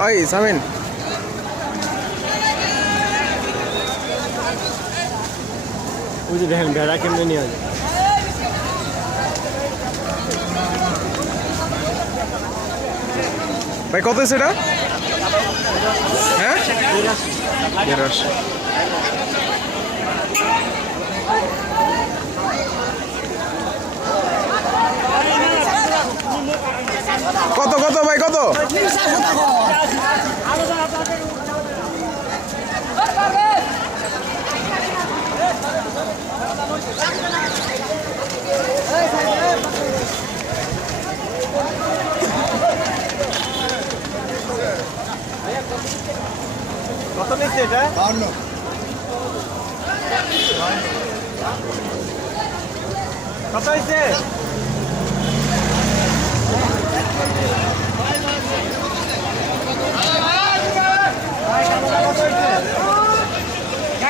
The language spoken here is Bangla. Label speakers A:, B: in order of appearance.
A: ওই সামিন।
B: ওই যে দেখেন ভেড়া কেমনে নিয়ে যায়
A: ভাই কত সেটা হ্যাঁ? কত ভাই কত?
B: কত নিচ্ছে এটা? কত হয়েছে